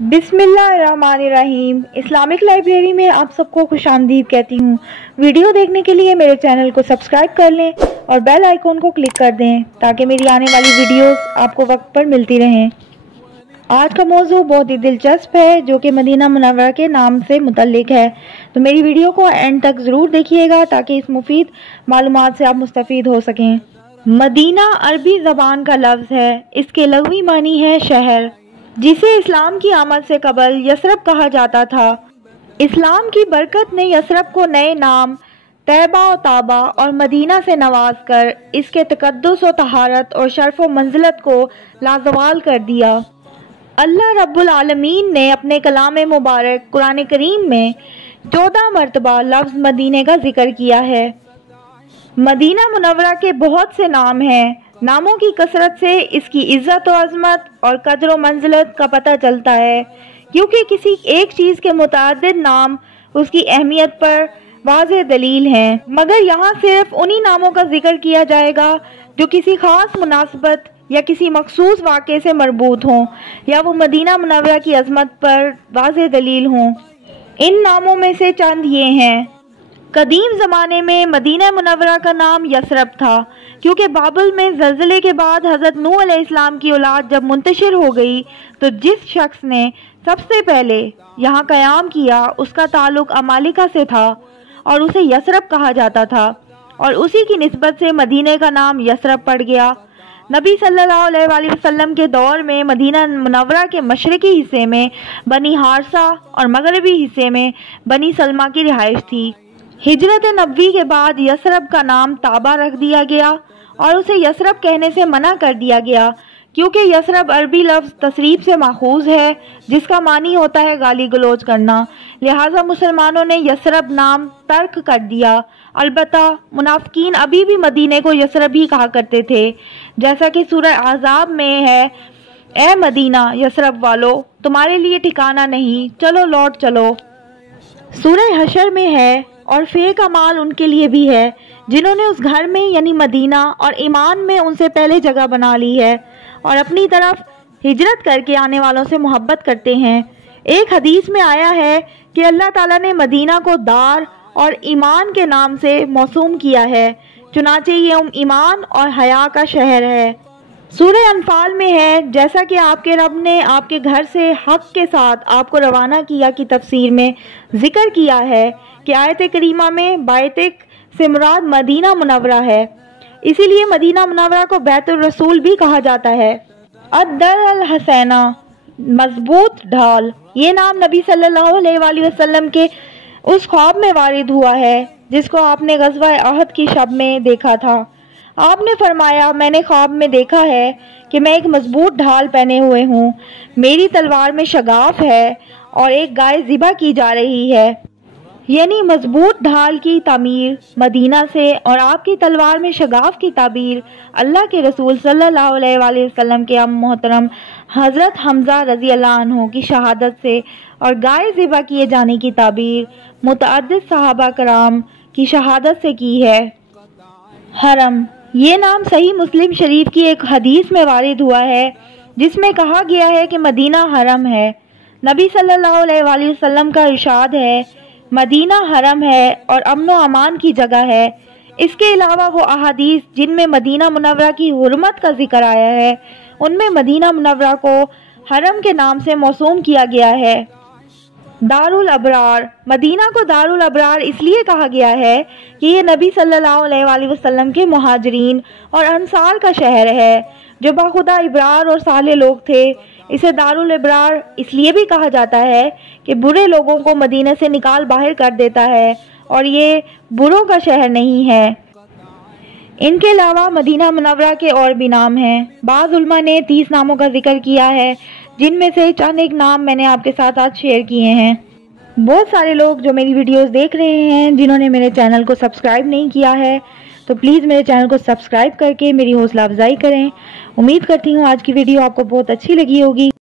बिस्मिल्लाहिर्रहमानिर्रहीम। Islamic library में आप सबको खुशामदीद कहती हूँ। वीडियो देखने के लिए मेरे चैनल को सब्सक्राइब कर लें और बेल आइकॉन को क्लिक कर दें ताकि मेरी आने वाली वीडियोस आपको वक्त पर मिलती रहें। आज का मौजू बहुत ही दिलचस्प है जो कि मदीना मुनव्वरा के नाम से मुतल्लिक है, तो मेरी वीडियो को एंड तक ज़रूर देखिएगा ताकि इस मुफीद मालूमात से आप मुस्तफ़ीद हो सकें। मदीना अरबी ज़बान का लफ्ज़ है। इसके लग़वी मानी है शहर, जिसे इस्लाम की आमद से कबल यसरब कहा जाता था। इस्लाम की बरकत ने यसरब को नए नाम तैबा और ताबा और मदीना से नवाज कर इसके तकद्दुस और तहारत और शर्फ व मंजिलत को लाजवाल कर दिया। अल्लाह रब्बुल आलमीन ने अपने कलाम मुबारक कुरान करीम में 14 मरतबा लफ्ज़ मदीने का जिक्र किया है। मदीना मुनव्वरा के बहुत से नाम हैं। नामों की कसरत से इसकी इज़्ज़त और अज़मत और कद्र व मंजिलत का पता चलता है, क्योंकि किसी एक चीज़ के मुतअद्दिद नाम उसकी अहमियत पर वाज़ेह दलील हैं। मगर यहाँ सिर्फ उन्हीं नामों का जिक्र किया जाएगा जो किसी ख़ास मुनासबत या किसी मखसूस वाक़े से मरबूत हों या वो मदीना मुनव्वरा की अज़मत पर वाज़ेह दलील हों। इन नामों में से चंद ये हैं। कदीम ज़माने में मदीना मुनव्वरा का नाम यसरब था, क्योंकि बाबल में ज़लज़ले के बाद हज़रत नूह अलैहिस्सलाम की औलाद जब मुंतशिर हो गई तो जिस शख्स ने सबसे पहले यहाँ क़याम किया उसका ताल्लुक़ अमालिका से था और उसे यसरब कहा जाता था, और उसी की निस्बत से मदीने का नाम यसरब पड़ गया। नबी सल्लल्लाहु अलैहि वसल्लम के दौर में मदीना मुनव्वरा के मशरक़ी हिस्से में बनी हारसा और मगरबी हिस्से में बनी सलमा की रिहाइश थी। हिजरत नबवी के बाद यसरब का नाम ताबा रख दिया गया और उसे यसरब कहने से मना कर दिया गया, क्योंकि यसरब अरबी लफ्ज़ तसरीब से माखूज़ है जिसका मानी होता है गाली गलौज करना। लिहाजा मुसलमानों ने यसरब नाम तर्क कर दिया। अलबत्ता मुनाफिकीन अभी भी मदीने को यसरब ही कहा करते थे, जैसा कि सूरह अहज़ाब में है, ए मदीना यसरब वालो, तुम्हारे लिए ठिकाना नहीं, चलो लौट चलो। सूरह हशर में है, और फे का माल उनके लिए भी है जिन्होंने उस घर में यानी मदीना और ईमान में उनसे पहले जगह बना ली है और अपनी तरफ हिजरत करके आने वालों से मोहब्बत करते हैं। एक हदीस में आया है कि अल्लाह ताला ने मदीना को दार और ईमान के नाम से मौसूम किया है, चुनाचे ये ईमान और हया का शहर है। सूरह अनफाल में है, जैसा कि आपके रब ने आपके घर से हक के साथ आपको रवाना किया की तफसीर में जिक्र किया है कि आयत करीमा में बायतिक से मुराद मदीना मुनव्वरा है। इसीलिए मदीना मुनव्वरा को बैतुर रसूल भी कहा जाता है। अद-दर अल-हसैना, मजबूत ढाल, ये नाम नबी सल्लल्लाहु अलैहि वसल्लम के उस ख्वाब में वारिद हुआ है जिसको आपने ग़ज़वा अहद की शब में देखा था। आपने फरमाया, मैंने ख्वाब में देखा है कि मैं एक मजबूत ढाल पहने हुए हूँ, मेरी तलवार में शगाफ है और एक गाय ज़िबा की जा रही है। यानी मजबूत ढाल की तामीर मदीना से और आपकी तलवार में शगाफ की ताबीर अल्लाह के रसूल सल्लल्लाहु अलैहि वसल्लम के मोहतरम हज़रत हमज़ा रज़ी अल्लाह अन्हु की शहादत से और गाय ज़िबा किए जाने की ताबीर मुतअद्दिद सहाबा कराम की शहादत से की है। हरम, ये नाम सही मुस्लिम शरीफ की एक हदीस में वारिद हुआ है जिसमें कहा गया है कि मदीना हरम है। नबी सल्लल्लाहु अलैहि वसल्लम का इरशाद है, मदीना हरम है और अमन व अमान की जगह है। इसके अलावा वो अहादीस जिनमें मदीना मुनव्वरा की हुर्मत का जिक्र आया है उनमें मदीना मुनव्वरा को हरम के नाम से मौसूम किया गया है। दारुल अबरार, मदीना को दारुल अबरार इसलिए कहा गया है कि ये नबी सल्लल्लाहु अलैहि वसल्लम के मुहाजिरीन और अंसार का शहर है जो बाखुदा इब्रार और साले लोग थे। इसे दारुल इब्रार इसलिए भी कहा जाता है कि बुरे लोगों को मदीने से निकाल बाहर कर देता है और ये बुरों का शहर नहीं है। इनके अलावा मदीना मुनव्वरा के और भी नाम हैं। बाज़ उलमा ने 30 नामों का जिक्र किया है, जिनमें से चंद एक नाम मैंने आपके साथ आज शेयर किए हैं। बहुत सारे लोग जो मेरी वीडियोस देख रहे हैं जिन्होंने मेरे चैनल को सब्सक्राइब नहीं किया है, तो प्लीज़ मेरे चैनल को सब्सक्राइब करके मेरी हौसला अफजाई करें। उम्मीद करती हूँ आज की वीडियो आपको बहुत अच्छी लगी होगी।